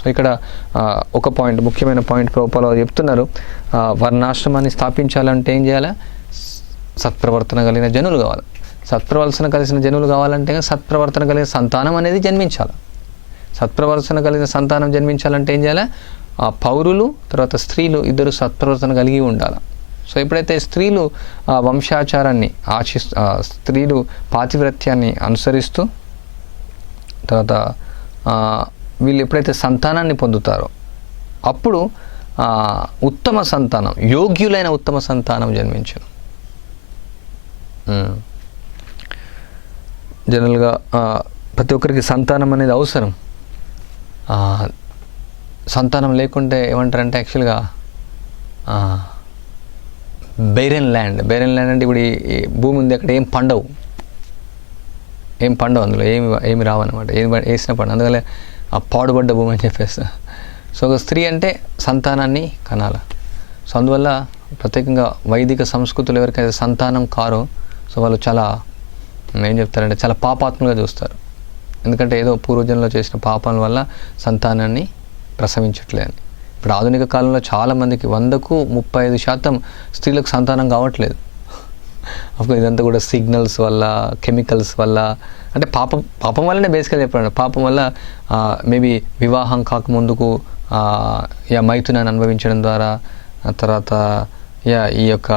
So ఇక్కడ ఒక point, ముఖ్యమైన పాయింట్ ప్రభుపాద చెప్తున్నారు, వర్ణాశ్రమాన్ని స్థాపించాలంటే ఏం చేయాలి? సత్ప్రవర్తన కలిగిన జనులు కావాలి. సత్ప్రవర్తన కలిసిన జనులు కావాలంటే సత్ప్రవర్తన కలిగిన సంతానం అనేది జన్మించాలి. సత్ప్రవర్తన కలిగిన సంతానం జన్మించాలంటే ఏం చేయాలి? పౌరులు తర్వాత స్త్రీలు ఇద్దరు సత్ప్రవర్తన కలిగి ఉండాలి. సో ఎప్పుడైతే స్త్రీలు వంశాచారాన్ని స్త్రీలు పాతివ్రత్యాన్ని అనుసరిస్తూ తర్వాత వీళ్ళు ఎప్పుడైతే సంతానాన్ని పొందుతారో అప్పుడు ఉత్తమ సంతానం, యోగ్యులైన ఉత్తమ సంతానం జన్మించను. జనరల్గా ప్రతి ఒక్కరికి సంతానం అనేది అవసరం. సంతానం లేకుంటే ఏమంటారంటే యాక్చువల్గా బైరన్ ల్యాండ్ అంటే ఇప్పుడు ఈ భూమి ఉంది, అక్కడ ఏం పండవు, అందులో ఏమి రావన్నమాట, ఏమి వేసిన పండు, అందువల్ల పాడుబడ్డ భూమి అని చెప్పేస్తా. సో ఒక స్త్రీ అంటే సంతానాన్ని కనాల. సో అందువల్ల ప్రత్యేకంగా వైదిక సంస్కృతులు ఎవరికైతే సంతానం కారో సో వాళ్ళు చాలా ఏం చెప్తారంటే చాలా పాపాత్ములుగా చూస్తారు. ఎందుకంటే ఏదో పూర్వజన్మలో చేసిన పాపం వల్ల సంతానాన్ని ప్రసవించట్లేదని. ఇప్పుడు ఆధునిక కాలంలో చాలామందికి 100కు 35% స్త్రీలకు సంతానం కావట్లేదు. అప్పుడు ఇదంతా కూడా సిగ్నల్స్ వల్ల, కెమికల్స్ వల్ల, అంటే పాపం వల్లనే బేసికల్గా చెప్పండి. పాపం వల్ల మేబీ వివాహం కాకముందుకు మైథునాన్ని అనుభవించడం ద్వారా, తర్వాత ఈ యొక్క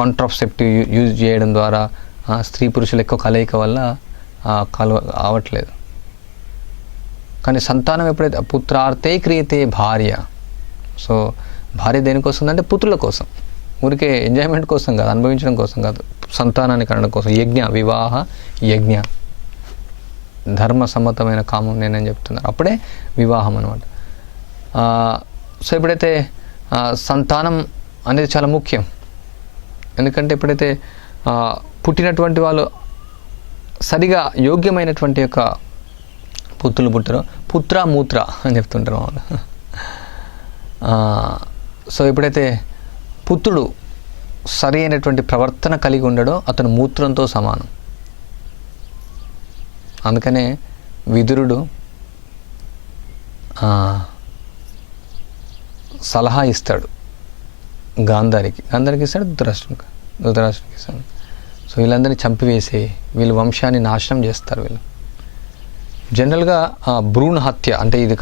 కాంట్రాసెప్టివ్ యూజ్ చేయడం ద్వారా స్త్రీ పురుషుల ఎక్కువ కలయిక వల్ల అవట్లేదు. కానీ సంతానం ఎప్పుడైతే పుత్రార్థే క్రియతే భార్య. సో భార్య దేనికోసం అంటే పుత్రుల కోసం, ఊరికే ఎంజాయ్మెంట్ కోసం కాదు, అనుభవించడం కోసం కాదు, సంతానాన్ని కనడం కోసం. వివాహ యజ్ఞ ధర్మ సమ్మతమైన కామం నేనని చెప్తున్నాను. అప్పుడే వివాహం అనమాట. సో ఎప్పుడైతే సంతానం అనేది చాలా ముఖ్యం. ఎందుకంటే ఎప్పుడైతే పుట్టినటువంటి వాళ్ళు సరిగా యోగ్యమైనటువంటి యొక్క పుత్రులు పుట్టరో, పుత్ర మూత్ర అని చెప్తుంటారు వాళ్ళు. సో ఎప్పుడైతే పుత్రుడు సరి అయినటువంటి ప్రవర్తన కలిగి ఉండడో అతను మూత్రంతో సమానం. అందుకనే విదురుడు సలహా ఇస్తాడు గాంధారికి ఇస్తాడు, ధృతరాష్ట్రునికి ఇస్తాడు. సో వీళ్ళందరినీ చంపివేసి వీళ్ళు వంశాన్ని నాశనం చేస్తారు. వీళ్ళు జనరల్గా భ్రూణ హత్య అంటే ఇది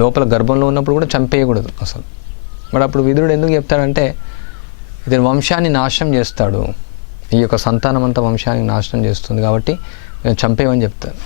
లోపల గర్భంలో ఉన్నప్పుడు కూడా చంపేయకూడదు అసలు. మరి అప్పుడు విదురుడు ఎందుకు చెప్తాడంటే ఇది వంశాన్ని నాశనం చేస్తాడు, ఈ యొక్క సంతానం అంతా వంశాన్ని నాశనం చేస్తుంది కాబట్టి నేను చంపేయమని చెప్తాను.